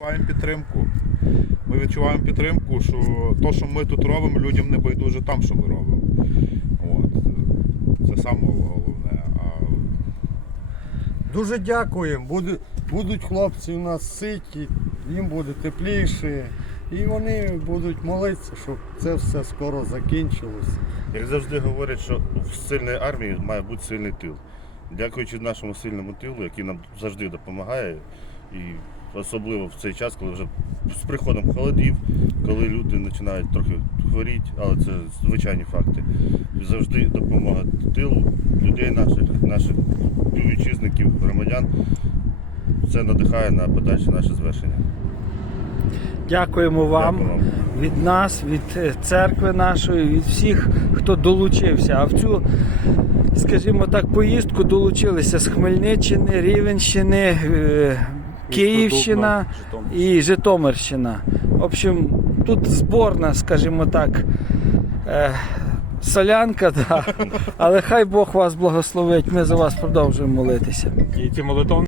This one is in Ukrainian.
відчуваємо підтримку. Ми відчуваємо підтримку, що то, що ми тут робимо, людям не байдуже там, що ми робимо. От. Це саме головне. А Дуже дякуємо. Будуть, будуть хлопці у нас ситі, їм буде тепліше. І вони будуть молитися, щоб це все скоро закінчилось. Як завжди говорять, що в сильній армії має бути сильний тил. Дякуючи нашому сильному тилу, який нам завжди допомагає, і особливо в цей час, коли вже з приходом холодів, коли люди починають трохи хворіти, але це звичайні факти. Завжди допомога тилу, людей наших, наших співвітчизників, громадян. Це надихає на подальше наше звершення. Дякуємо вам Дякую вам. від нас, від е, церкви нашої, від всіх, хто долучився. А в цю, скажімо так, поїздку долучилися з Хмельниччини, Рівенщини, е, Київщина і Житомирщина. В общем, тут зборна, скажімо так, е, солянка, да. але хай Бог вас благословить. Ми за вас продовжуємо молитися. І ці молитовні